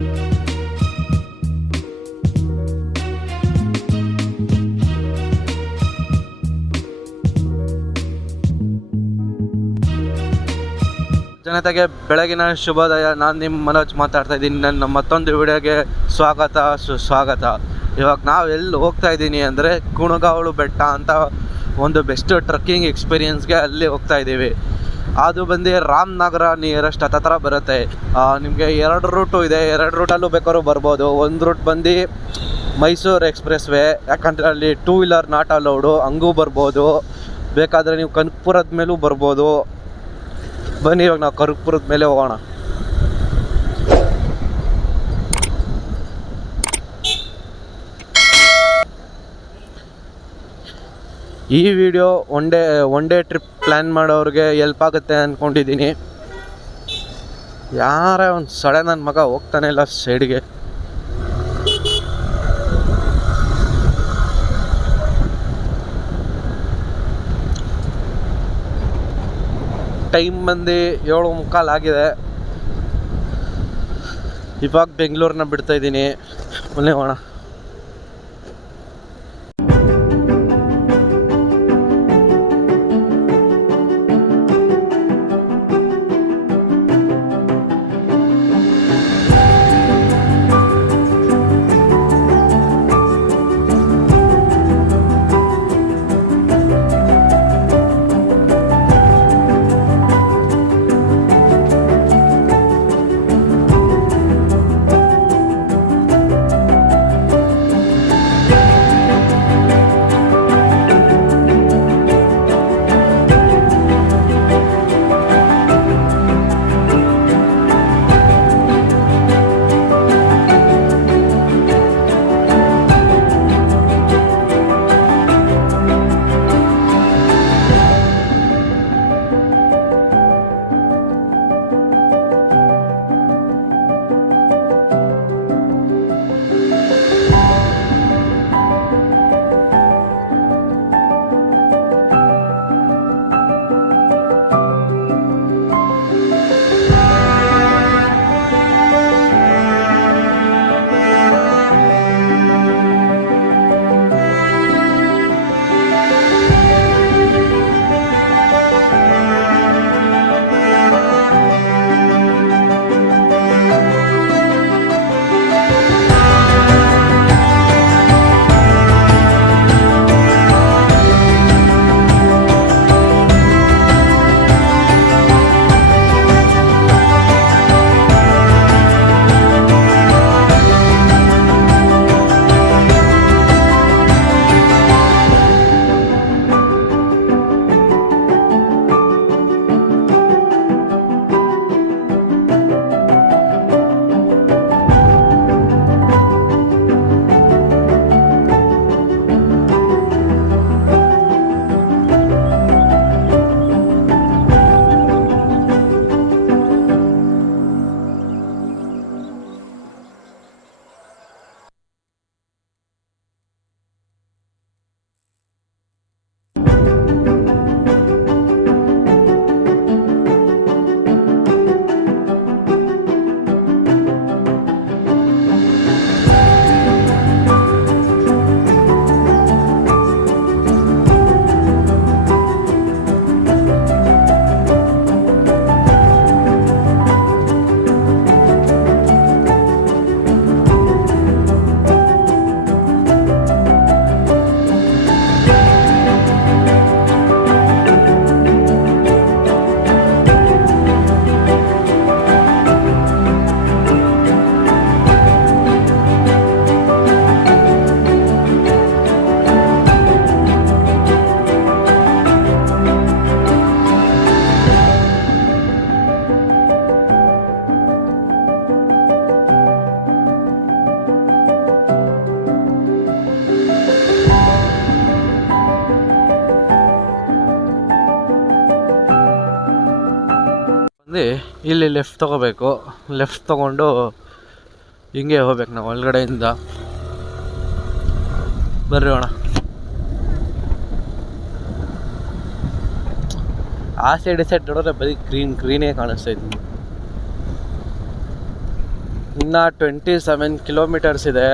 ಜನತೆಗೆ ಬೆಳಗಿನ ಶುಭೋದಯ. ನಾನು ನಿಮ್ಮ ಮನೋಜ್ ಮಾತಾಡ್ತಾ ಇದ್ದೀನಿ. ನನ್ನ ಮತ್ತೊಂದು ವಿಡಿಯೋಗೆ ಸುಸ್ವಾಗತ. ಇವಾಗ ನಾವು ಎಲ್ಲಿ ಹೋಗ್ತಾ ಇದ್ದೀನಿ ಅಂದರೆ ಕುಣಗಾವಳು ಬೆಟ್ಟ ಅಂತ ಒಂದು ಬೆಸ್ಟ್ ಟ್ರಕ್ಕಿಂಗ್ ಎಕ್ಸ್ಪೀರಿಯನ್ಸ್ಗೆ ಅಲ್ಲಿ ಹೋಗ್ತಾ ಇದ್ದೀವಿ. ಅದು ಬಂದು ರಾಮನಗರ ನಿಯರೆಸ್ಟ್ ಹತ್ರ ಬರುತ್ತೆ. ನಿಮಗೆ 2 ರೂಟು ಇದೆ, 2 ರೂಟಲ್ಲೂ ಬೇಕಾದ್ರೂ ಬರ್ಬೋದು. ಒಂದು ರೂಟ್ ಬಂದು ಮೈಸೂರು ಎಕ್ಸ್ಪ್ರೆಸ್ ವೇ, ಯಾಕಂದರೆ ಅಲ್ಲಿ 2 ವೀಲರ್ ನಾಟ್ ಅಲೌಡು, ಹಂಗೂ ಬರ್ಬೋದು. ಬೇಕಾದರೆ ನೀವು ಕನಕಪುರದ ಮೇಲೂ ಬರ್ಬೋದು. ಬನ್ನಿ ಇವಾಗ ನಾವು ಕನಕಪುರದ ಮೇಲೆ ಹೋಗೋಣ. ಈ video one day trip plan ಮಾಡೋರಿಗೆ ಹೆಲ್ಪ್ ಆಗುತ್ತೆ ಅಂದ್ಕೊಂಡಿದ್ದೀನಿ. ಯಾರೇ ಒಂದು ಸಡೆ ನನ್ನ ಮಗ ಹೋಗ್ತಾನೆ ಇಲ್ಲ ಸೈಡ್ಗೆ. ಟೈಮ್ ಬಂದು 7:15 ಆಗಿದೆ. ಇವಾಗ ಬೆಂಗಳೂರನ್ನ ಬಿಡ್ತಾ ಇದ್ದೀನಿ. ಬನ್ನಿ ಹೋಗೋಣ. ಇಲ್ಲಿ ಲೆಫ್ಟ್ ತೊಗೋಬೇಕು. ಲೆಫ್ಟ್ ತೊಗೊಂಡು ಹಿಂಗೆ ಹೋಗ್ಬೇಕು ನಾವು ಒಳಗಡೆಯಿಂದ. ಬರ್ರಿ ಅಣ್ಣ. ಆ ಸೈಡ್ ನೋಡಿದ್ರೆ ಬರೀ ಗ್ರೀನೇ ಕಾಣಿಸ್ತಾ ಇತ್ತು. ಇನ್ನು 27 ಕಿಲೋಮೀಟರ್ಸ್ ಇದೆ,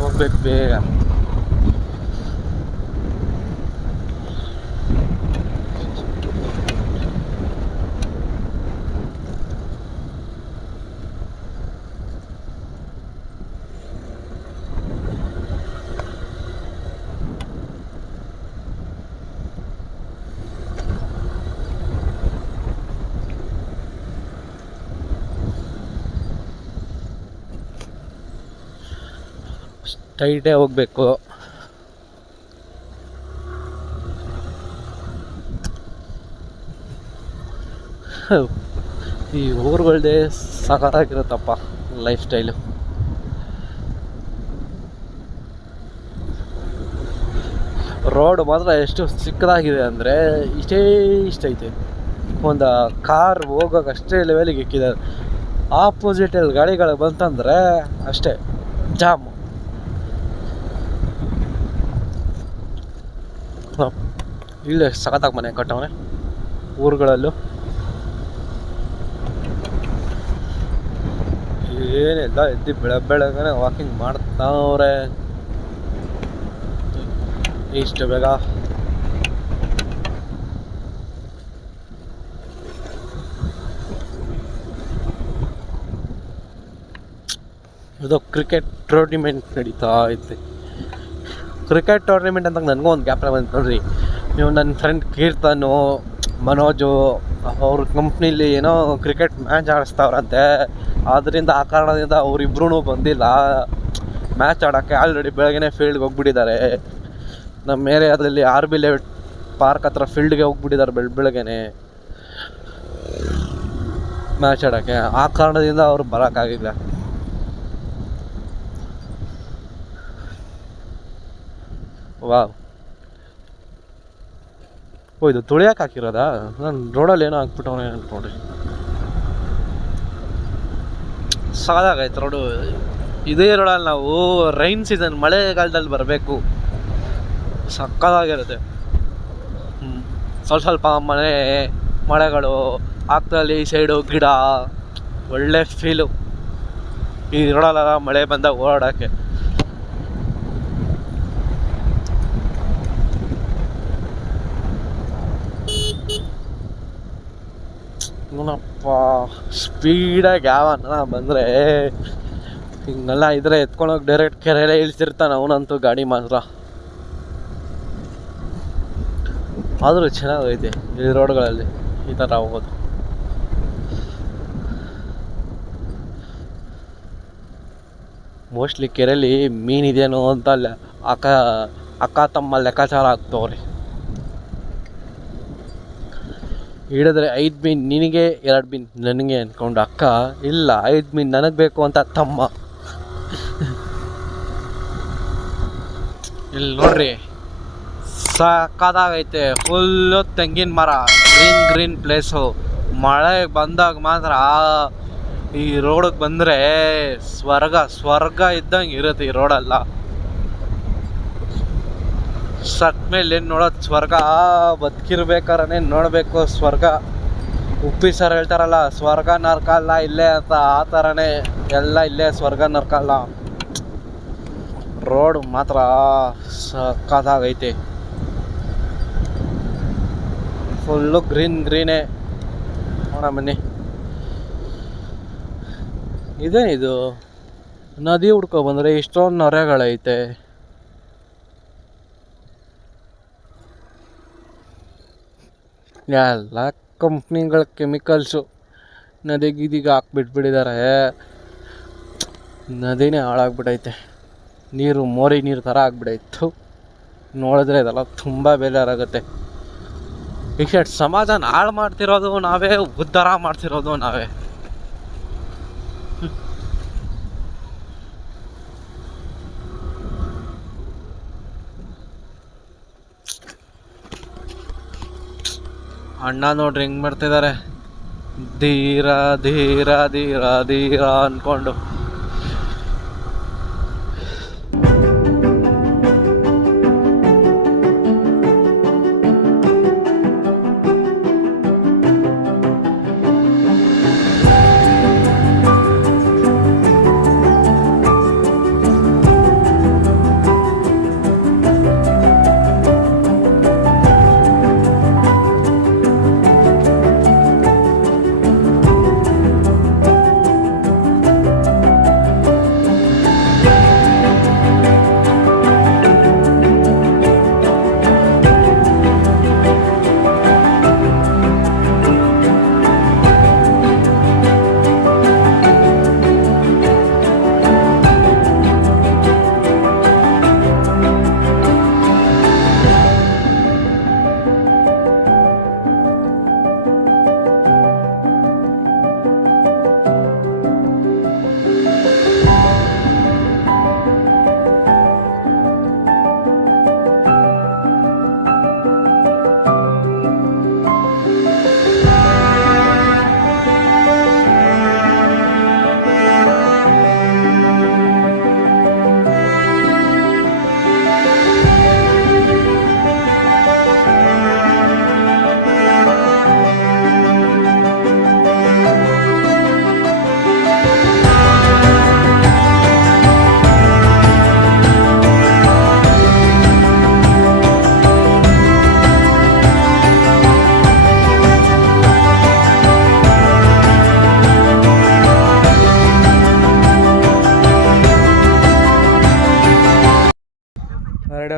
ಹೋಗ್ಬೇಕು ಬೇಗ. ಸ್ಟ್ರೈಟೇ ಹೋಗ್ಬೇಕು. ಈ ಊರುಗಳದೇ ಸಖತ್ತಾಗಿರುತ್ತಪ್ಪ ಲೈಫ್ ಸ್ಟೈಲು. ರೋಡ್ ಮಾತ್ರ ಎಷ್ಟು ಚಿಕ್ಕದಾಗಿದೆ ಅಂದರೆ ಇಷ್ಟೈತೆ. ಒಂದು ಕಾರ್ ಹೋಗೋಕೆ ಅಷ್ಟೇ ಲೆವೆಲಿಗೆ ಇಕ್ಕಿದ್ದಾರೆ. ಆಪೋಸಿಟಲ್ಲಿ ಗಾಡಿಗಳು ಬಂತಂದರೆ ಅಷ್ಟೇ ಜಾಮು. ಇಲ್ಲೇ ಸಖತ್ತಾಗಿ ಮನೆ ಕಟ್ಟವನೆ ಊರುಗಳಲ್ಲೂ. ಏನಿಲ್ಲ, ಎದ್ದು ಬೆಳಗ್ಗೆ ವಾಕಿಂಗ್ ಮಾಡ್ತಾವ್ರೆ. ಇಷ್ಟು ಬೇಗ ಇದು ಕ್ರಿಕೆಟ್ ಟೂರ್ನಿಮೆಂಟ್ ನಡೀತಾ ಐತೆ. ಕ್ರಿಕೆಟ್ ಟೂರ್ನಿಮೆಂಟ್ ಅಂತ ನನಗೂ ಒಂದು ಗ್ಯಾಪ್ ಬಂತು ನೋಡ್ರಿ. ನೀವು ನನ್ನ ಫ್ರೆಂಡ್ ಕೀರ್ತನು, ಮನೋಜು ಅವ್ರ ಕಂಪ್ನೀಲಿ ಏನೋ ಕ್ರಿಕೆಟ್ ಮ್ಯಾಚ್ ಆಡಿಸ್ತಾವ್ರಂತೆ. ಆದ್ದರಿಂದ ಆ ಕಾರಣದಿಂದ ಅವರಿಬ್ರೂ ಬಂದಿಲ್ಲ ಮ್ಯಾಚ್ ಆಡೋಕ್ಕೆ. ಆಲ್ರೆಡಿ ಬೆಳಗ್ಗೆ ಫೀಲ್ಡ್ಗೆ ಹೋಗ್ಬಿಟ್ಟಿದ್ದಾರೆ. ನಮ್ಮ ಏರಿಯಾದಲ್ಲಿ RB ಲೇಔಟ್ ಪಾರ್ಕ್ ಹತ್ರ ಫೀಲ್ಡ್ಗೆ ಹೋಗ್ಬಿಟ್ಟಿದ್ದಾರೆ ಬೆಳಗ್ಗೆನೆ ಮ್ಯಾಚ್ ಆಡೋಕ್ಕೆ. ಆ ಕಾರಣದಿಂದ ಅವ್ರು ಬರೋಕ್ಕಾಗಿಲ್ಲ. ವಾವ್, ಇದು ತುಳಿಯಕ್ಕೆ ಹಾಕಿರೋದಾ? ನಾನು ರೋಡಲ್ಲಿ ಏನೋ ಹಾಕ್ಬಿಟ್ಟವನೇ ಅಂದ್ಕೊಂಡ್ರಿ. ಸಾಲಾಗೈತೆ ರೋಡು. ಇದೇ ರೋಡಲ್ಲಿ ನಾವು ರೈನ್ ಸೀಸನ್ ಮಳೆಗಾಲದಲ್ಲಿ ಬರಬೇಕು, ಸಕ್ಕತ್ತಾಗಿರುತ್ತೆ. ಸ್ವಲ್ಪ ಮಳೆಗಳು ಆಗ್ತದಲ್ಲಿ ಈ ಸೈಡು ಗಿಡ, ಒಳ್ಳೆ ಫೀಲು ಈ ರೋಡಲ್ಲ ಮಳೆ ಬಂದಾಗ ಓಡಾಡೋಕ್ಕೆ. ಏನಪ್ಪ ಸ್ಪೀಡಾಗಿ ಯಾವನ್ನ ಬಂದರೆ ಹಿಂಗೆಲ್ಲ ಇದ್ರೆ ಎತ್ಕೊಂಡೋಗಿ ಡೈರೆಕ್ಟ್ ಕೆರೆಯಲ್ಲೇ ಇಳಿಸಿರ್ತಾನೆ ಅವನಂತೂ ಗಾಡಿ ಮಾತ್ರ. ಆದರೂ ಚೆನ್ನಾಗೈತೆ ಈ ರೋಡ್ಗಳಲ್ಲಿ ಈ ಥರ ಹೋಗೋದು. ಮೋಸ್ಟ್ಲಿ ಕೆರೆಯಲ್ಲಿ ಮೀನಿದೆಯೋ ಅಂತ ಅಕ್ಕ ತಮ್ಮ ಲೆಕ್ಕಾಚಾರ ಆಗ್ತವ್ರಿ. ಹಿಡಿದ್ರೆ 5 ಮೀನು ನಿನಗೆ, 2 ಮೀನು ನನಗೆ ಅಂದ್ಕೊಂಡು ಅಕ್ಕ, ಇಲ್ಲ 5 ಮೀನು ನನಗೆ ಬೇಕು ಅಂತ ತಮ್ಮ. ಇಲ್ಲಿ ನೋಡ್ರಿ ಸಕ್ಕತ್ತಾಗೈತೆ. ಫುಲ್ಲು ತೆಂಗಿನ ಮರ, ಗ್ರೀನ್ ಪ್ಲೇಸು. ಮಳೆ ಬಂದಾಗ ಮಾತ್ರ ಈ ರೋಡಿಗೆ ಬಂದರೆ ಸ್ವರ್ಗ ಇದ್ದಂಗೆ ಇರುತ್ತೆ ಈ ರೋಡೆಲ್ಲ. ಸತ್ಮೇಲೆ ಏನು ನೋಡೋದು ಸ್ವರ್ಗ, ಬದುಕಿರ್ಬೇಕಾರೇ ನೋಡಬೇಕು ಸ್ವರ್ಗ. ಉಪ್ಪಿ ಸರ್ ಹೇಳ್ತಾರಲ್ಲ ಸ್ವರ್ಗ ನರ್ಕ ಅಲ್ಲ ಇಲ್ಲೇ ಅಂತ, ಆ ಥರನೇ ಎಲ್ಲ ಇಲ್ಲೇ ಸ್ವರ್ಗ ನರ್ಕ ಅಲ್ಲ. ರೋಡ್ ಮಾತ್ರ ಸಕ್ಕತ್ತಾಗೈತೆ. ಫುಲ್ಲು ಗ್ರೀನೇ. ನೋಡ ಬನ್ನಿ, ಇದೇನಿದು ನದಿ ಹುಡ್ಕೊ ಬಂದರೆ ಇಷ್ಟೊಂದು ನೊರೆಗಳೈತೆ. ಎಲ್ಲ ಕಂಪ್ನಿಗಳ ಕೆಮಿಕಲ್ಸು ನದಿಗೆ ಹಾಕ್ಬಿಟ್ಬಿಟ್ಟಿದ್ದಾರೆ. ನದಿನೇ ಹಾಳಾಗ್ಬಿಟ್ಟೈತೆ. ನೀರು ಮೋರಿ ನೀರು ಥರ ಆಗ್ಬಿಟ್ಟೈತು. ನೋಡಿದ್ರೆ ಇದೆಲ್ಲ ತುಂಬ ಬೇಜಾರಾಗುತ್ತೆ. ಈಗ ಸಮಾಜನ ಹಾಳು ಮಾಡ್ತಿರೋದು ನಾವೇ, ಉದ್ಧಾರ ಮಾಡ್ತಿರೋದು ನಾವೇ. ಅಣ್ಣ ನೋಡ್ರಿ ಹೆಂಗೆ ಮಾಡ್ತಿದ್ದಾರೆ, ಧೀರ ಧೀರ ಧೀರ ಧೀರ ಅಂದ್ಕೊಂಡು.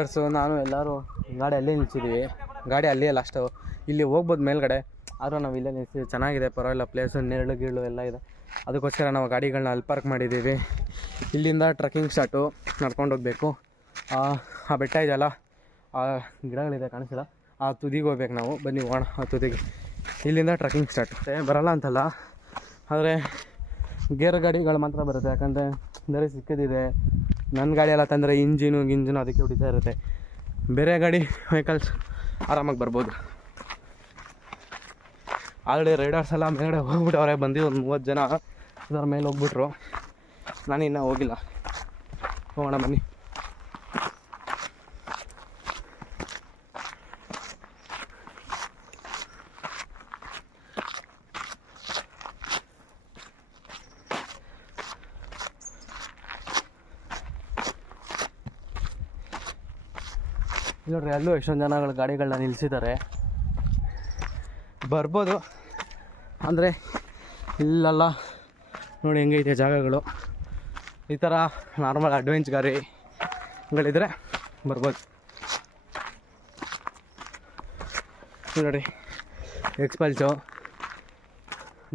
ರೈಡರ್ಸು ನಾನು ಎಲ್ಲರೂ ಗಾಡಿ ಅಲ್ಲೇ ನಿಲ್ಸಿದ್ದೀವಿ. ಗಾಡಿ ಅಲ್ಲೇ ಲಾಸ್ಟು, ಇಲ್ಲಿ ಹೋಗ್ಬೋದು ಮೇಲ್ಗಡೆ, ಆದರೂ ನಾವು ಇಲ್ಲೇ ನಿಲ್ಸಿದ್ದೀವಿ. ಚೆನ್ನಾಗಿದೆ, ಪರವಾಗಿಲ್ಲ, ಪ್ಲೇಸು ನೆರಳು ಗೀಳು ಎಲ್ಲ ಇದೆ. ಅದಕ್ಕೋಸ್ಕರ ನಾವು ಗಾಡಿಗಳನ್ನ ಅಲ್ಲಿ ಪಾರ್ಕ್ ಮಾಡಿದ್ದೀವಿ. ಇಲ್ಲಿಂದ ಟ್ರಕ್ಕಿಂಗ್ ಸ್ಟಾರ್ಟು, ನಡ್ಕೊಂಡು ಹೋಗಬೇಕು. ಆ ಬೆಟ್ಟ ಇದೆಯಲ್ಲ, ಆ ಗಿಡಗಳಿದೆ ಕಾಣಿಸಿಲ್ಲ, ಆ ತುದಿಗೆ ಹೋಗ್ಬೇಕು ನಾವು. ಬನ್ನಿ ಹೋಗೋಣ ಆ ತುದಿಗೆ. ಇಲ್ಲಿಂದ ಟ್ರಕ್ಕಿಂಗ್ ಸ್ಟಾರ್ಟ್. ಬರಲ್ಲ ಅಂತಲ್ಲ, ಆದರೆ ಗೇರ್ ಗಾಡಿಗಳು ಮಾತ್ರ ಬರುತ್ತೆ, ಯಾಕಂದರೆ ಬೇರೆ ಸಿಕ್ಕಿದೆ. ನನ್ನ ಗಾಡಿ ಎಲ್ಲ ತಂದರೆ ಇಂಜಿನು ಅದಕ್ಕೆ ಹೊಡಿತಾ ಇರುತ್ತೆ. ಬೇರೆ ಗಾಡಿ ವೆಹಿಕಲ್ಸ್ ಆರಾಮಾಗಿ ಬರ್ಬೋದು. ಆಲ್ರೆಡಿ ರೈಡರ್ಸ್ ಎಲ್ಲ ಮೇಲ್ಗಡೆ ಹೋಗ್ಬಿಟ್ಟು ಅವರೇ ಬಂದು ಒಂದು 30 ಜನ ಅದರ ಮೇಲೆ ಹೋಗ್ಬಿಟ್ರು. ನಾನು ಇನ್ನೂ ಹೋಗಿಲ್ಲ, ಹೋಗೋಣ ಬನ್ನಿ. ನೋಡ್ರಿ, ಅಲ್ಲೂ ಎಷ್ಟೊಂದು ಜನಗಳು ಗಾಡಿಗಳನ್ನ ನಿಲ್ಲಿಸಿದ್ದಾರೆ. ಬರ್ಬೋದು, ಅಂದರೆ ಇಲ್ಲೆಲ್ಲ ನೋಡಿ ಹೆಂಗೈತೆ ಜಾಗಗಳು. ಈ ಥರ ನಾರ್ಮಲ್ ಅಡ್ವೆಂಚ್ ಗಾಡಿಗಳಿದ್ರೆ ಬರ್ಬೋದು. ನೋಡಿ, ಎಕ್ಸ್ಪಲ್ಸು,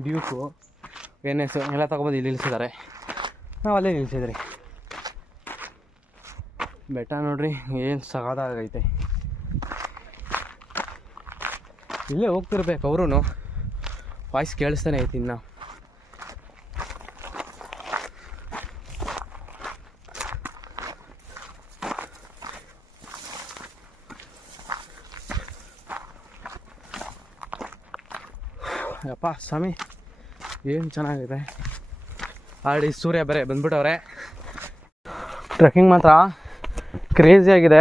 ಡ್ಯೂಕು, NS ಎಲ್ಲ ತೊಗೊಬಂದು ಇಲ್ಲಿ ನಿಲ್ಲಿಸಿದ್ದಾರೆ. ನಾವು ಅಲ್ಲೇ ನಿಲ್ಲಿಸಿದ್ರಿ. ಬೆಟ್ಟ ನೋಡ್ರಿ ಏನು ಸಗದಾಗೈತೆ. ಇಲ್ಲೇ ಹೋಗ್ತಿರ್ಬೇಕು, ಅವ್ರೂ ವಾಯ್ಸ್ ಕೇಳಿಸ್ತಾನೆ ಐತಿ. ಇನ್ನು ಯಪ್ಪ ಸ್ವಾಮಿ, ಏನು ಚೆನ್ನಾಗಿದೆ. ಆಲ್ರೆಡಿ ಸೂರ್ಯ ಬೇರೆ ಬಂದ್ಬಿಟ್ಟವ್ರೆ. ಟ್ರೆಕ್ಕಿಂಗ್ ಮಾತ್ರ ಕ್ರೇಜಿ ಆಗಿದೆ,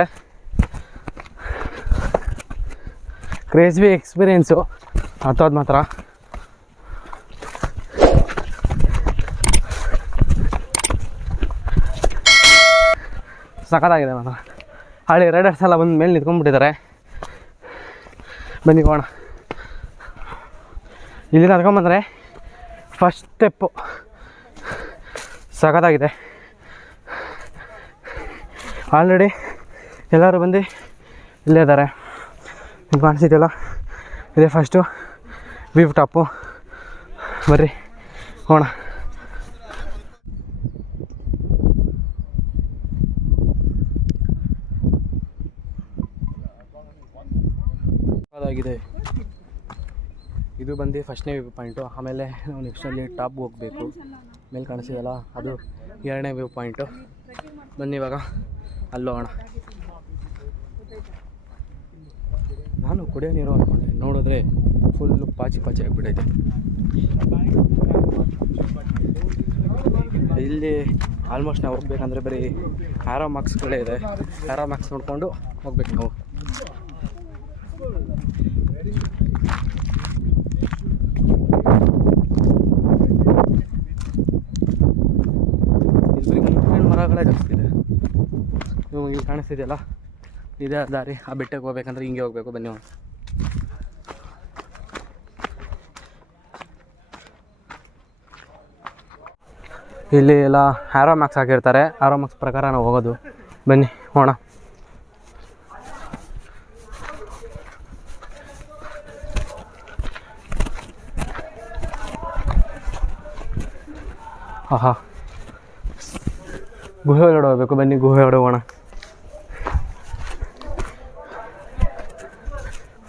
ಕ್ರೇಜಿ ಎಕ್ಸ್ಪೀರಿಯೆನ್ಸು ಅಂಥದ್ದು ಮಾತ್ರ. ಸಖತ್ತಾಗಿದೆ ಮಾತ್ರ. ಹಳ್ಳಿ ರೈಡರ್ಸ್ ಎಲ್ಲ ಬಂದು ಮೇಲೆ ನಿಂತ್ಕೊಂಡ್ಬಿಟ್ಟಿದ್ದಾರೆ. ಬನ್ನಿ ಹೋಗೋಣ. ಇಲ್ಲಿಂದ ಹತ್ಕೊಂಬಂದರೆ ಫಸ್ಟ್ ಸ್ಟೆಪ್ಪು ಸಖತ್ತಾಗಿದೆ. ಆಲ್ರೆಡಿ ಎಲ್ಲರೂ ಬಂದು ಇಲ್ಲೇ ಇದ್ದಾರೆ. ನಿಮ್ಗೆ ಕಾಣಿಸ್ತಿದೆಯಲ್ಲ, ಇದೇ ಫಸ್ಟು ವ್ಯೂ ಟಾಪು. ಬರ್ರಿ ಹೋಗೋಣ. ಅದಾಗಿದೆ, ಇದು ಬಂದು ಫಸ್ಟ್ನೇ ವ್ಯೂ ಪಾಯಿಂಟು. ಆಮೇಲೆ ನಾವು ನೆಕ್ಸ್ಟಲ್ಲಿ ಟಾಪ್ಗೆ ಹೋಗಬೇಕು. ಮೇಲೆ ಕಾಣಿಸ್ತಿದೆಯಲ್ಲ, ಅದು 2ನೇ ವ್ಯೂ ಪಾಯಿಂಟು. ಬನ್ನಿ ಇವಾಗ ಅಲ್ಲೋಗೋಣ. ನಾನು ಕುಡಿಯೋ ನೀರು ಅಂದ್ಕೊಂಡೆ, ನೋಡಿದ್ರೆ ಫುಲ್ಲು ಪಾಚಿ ಆಗಿಬಿಟ್ಟೈತೆ. ಇಲ್ಲಿ ಆಲ್ಮೋಸ್ಟ್ ನಾವು ಹೋಗ್ಬೇಕಂದ್ರೆ ಬರೀ ಆರೋ ಮಾರ್ಕ್ಸ್ಗಳೇ ಇದೆ. ಆರೋ ಮಾರ್ಕ್ಸ್ ನೋಡಿಕೊಂಡು ಹೋಗ್ಬೇಕು ನಾವು. ಇಲ್ಲಿ ಮರಗಳೇ ಜಾಸ್ತಿ ಇದೆ. ನಿಮಗೆ ಇಲ್ಲಿ ಕಾಣಿಸ್ತಿದೆಯಲ್ಲ, ಇದೇ ದಾರಿ. ಆ ಬೆಟ್ಟಕ್ಕೆ ಹೋಗ್ಬೇಕಂದ್ರೆ ಹಿಂಗೆ ಹೋಗ್ಬೇಕು. ಬನ್ನಿ. ಇಲ್ಲಿ ಎಲ್ಲ ಆರೋ ಮಾರ್ಕ್ಸ್ ಹಾಕಿರ್ತಾರೆ, ಆರೋ ಮಾರ್ಕ್ಸ್ ಪ್ರಕಾರ ನಾವು ಹೋಗೋದು. ಬನ್ನಿ ಹೋಗೋಣ. ಆಹಾ, ಗುಹೆ ಒಳಗಡೆ ಹೋಗ್ಬೇಕು. ಬನ್ನಿ ಗುಹೆ ಒಳಗಡೆ ಹೋಗೋಣ.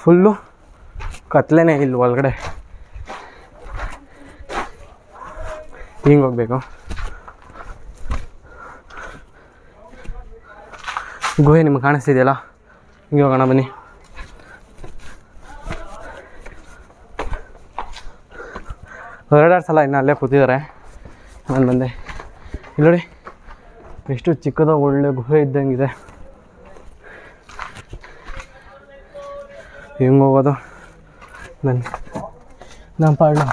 ಫುಲ್ಲು ಕತ್ಲೆನೇ ಇಲ್ಲಿ ಒಳಗಡೆ. ಹಿಂಗೆ ಹೋಗ್ಬೇಕು. ಗುಹೆ ನಿಮ್ಗೆ ಕಾಣಿಸ್ತಿದೆಯಲ್ಲ, ಹಿಂಗೆ ಹೋಗೋಣ ಬನ್ನಿ. ರೈಡರ್ಸ್ ಎಲ್ಲ ಇನ್ನು ಅಲ್ಲೇ ಕೂತಿದ್ದಾರೆ. ನಾನು ಬಂದೆ. ಇಲ್ಲಿ ನೋಡಿ ಎಷ್ಟು ಚಿಕ್ಕದ ಒಳ್ಳೆ ಗುಹೆ ಇದ್ದಂಗಿದೆ. ಹೆಂಗೆ ಹೋಗೋದು? ನಮ್ಮ ಪಾಡು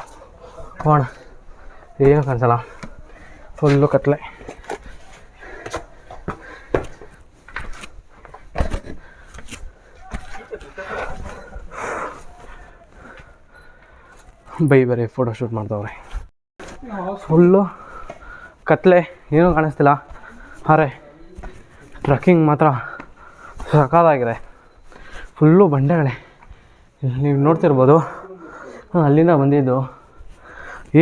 ಹೋಗೋಣ. ಏನು ಕಾಣಿಸಲ್ಲ, ಫುಲ್ಲು ಕತ್ಲೆ. ಬರೀ ಫೋಟೋಶೂಟ್ ಮಾಡ್ತವ್ರೆ. ಫುಲ್ಲು ಕತ್ಲೆ, ಏನೂ ಕಾಣಿಸ್ತಿಲ್ಲ. ಅರೆ ಟ್ರಕ್ಕಿಂಗ್ ಮಾತ್ರ ಸಖತ್ತಾಗಿದೆ. ಫುಲ್ಲು ಬಂಡೆಗಳೇ ನೀವು ನೋಡ್ತಿರ್ಬೋದು. ಅಲ್ಲಿಂದ ಬಂದಿದ್ದು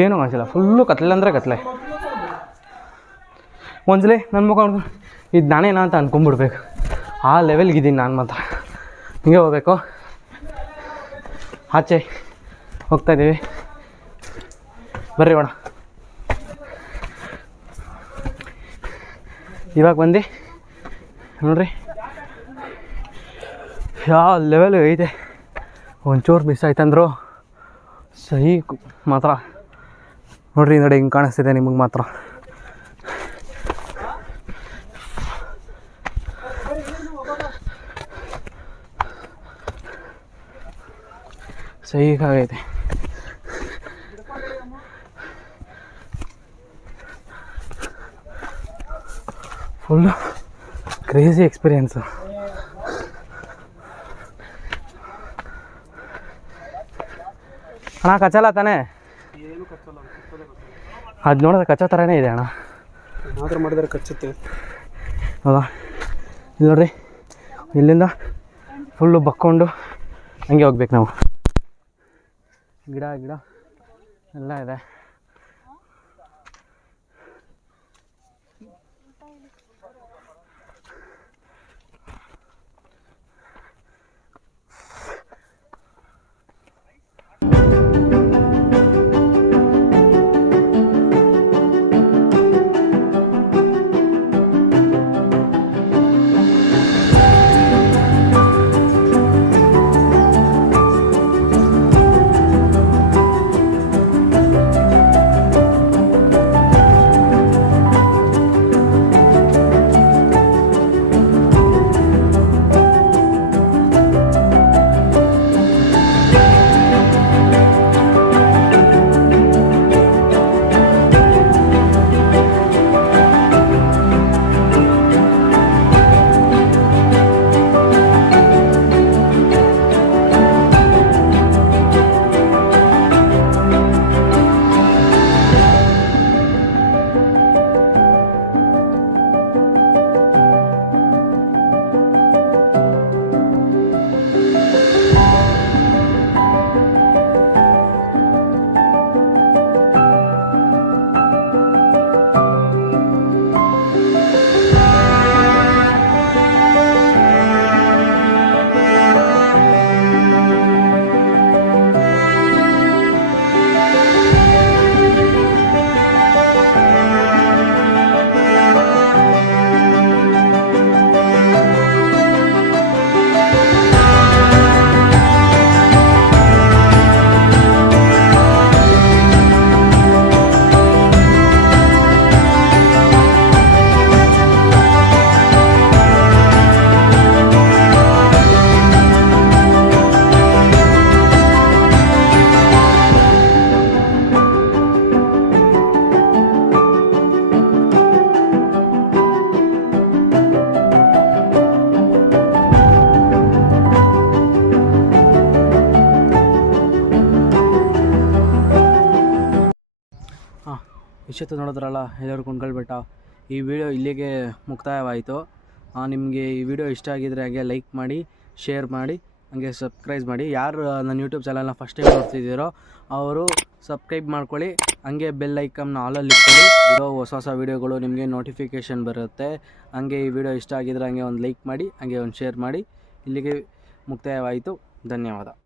ಏನೂ ಕಾಣಿಸಿಲ್ಲ, ಫುಲ್ಲು ಕತ್ಲೆ ಅಂದರೆ ಕತ್ಲೆ. ಒಂದ್ಸಲಿ ನನ್ನ ಮುಖ ಇದು ನಾನೇನಾ ಅಂತ ಅಂದ್ಕೊಂಬಿಡ್ಬೇಕು, ಆ ಲೆವೆಲ್ಗಿದ್ದೀನಿ ನಾನು ಮಾತ್ರ. ಹಿಂಗೆ ಹೋಗ್ಬೇಕು, ಆಚೆ ಹೋಗ್ತಾಯಿದ್ದೀವಿ, ಬರ್ರಿ ಅಣ್ಣ. ಇವಾಗ ಬಂದು ನೋಡ್ರಿ ಯಾವ ಲೆವೆಲ್ ಐತೆ. ಒಂಚೂರು ಮಿಸ್ ಆಯ್ತಂದ್ರು ಸಹಿ ಮಾತ್ರ ನೋಡ್ರಿ, ಹಿಂಗಡೆ ಹಿಂಗೆ ಕಾಣಿಸ್ತಿದೆ ನಿಮಗೆ ಮಾತ್ರ. ಸಹಿಗಾಗೈತೆ. Full crazy experience. ಅಣ್ಣ ಕಚ್ಚಲ್ಲ ತಾನೇ? ಅದು ನೋಡಿದ್ರೆ ಕಚ್ಚೋ ಥರನೇ ಇದೆ ಅಣ್ಣ. ಮಾತ್ರ ಮಾಡಿದರೆ ಕಚ್ಚುತ್ತೆ. ಹೌದಾ? ಇಲ್ಲಿ ನೋಡ್ರಿ, ಇಲ್ಲಿಂದ ಫುಲ್ಲು ಬಕ್ಕೊಂಡು ಹಂಗೆ ಹೋಗ್ಬೇಕು ನಾವು. ಗಿಡ ಗಿಡ ಎಲ್ಲ ಇದೆ. ಇಷ್ಟೊತ್ತು ನೋಡಿದ್ರಲ್ಲ ಎಲ್ಲರೂ ಕುಂಡ್ಕಲ್ ಬೆಟ್ಟ. ಈ ವಿಡಿಯೋ ಇಲ್ಲಿಗೆ ಮುಕ್ತಾಯವಾಯಿತು. ನಿಮಗೆ ಈ ವಿಡಿಯೋ ಇಷ್ಟ ಆಗಿದರೆ ಹಾಗೆ ಲೈಕ್ ಮಾಡಿ, ಶೇರ್ ಮಾಡಿ, ಹಾಗೆ ಸಬ್ಸ್ಕ್ರೈಬ್ ಮಾಡಿ. ಯಾರು ನನ್ನ ಯೂಟ್ಯೂಬ್ ಚಾನಲ್ನ ಫಸ್ಟ್ ಟೈಮ್ ನೋಡ್ತಿದ್ದೀರೋ ಅವರು ಸಬ್ಸ್ಕ್ರೈಬ್ ಮಾಡ್ಕೊಳ್ಳಿ, ಹಾಗೆ ಬೆಲ್ ಐಕನ್ನ ಆಲಲ್ಲಿ ಇಟ್ಕೊಳ್ಳಿ. ಇರೋ ಹೊಸ ವೀಡಿಯೋಗಳು ನಿಮಗೆ ನೋಟಿಫಿಕೇಷನ್ ಬರುತ್ತೆ. ಹಾಗೆ ಈ ವಿಡಿಯೋ ಇಷ್ಟ ಆಗಿದ್ರೆ ಹಾಗೆ ಒಂದು ಲೈಕ್ ಮಾಡಿ, ಹಾಗೆ ಒಂದು ಶೇರ್ ಮಾಡಿ. ಇಲ್ಲಿಗೆ ಮುಕ್ತಾಯವಾಯಿತು. ಧನ್ಯವಾದ.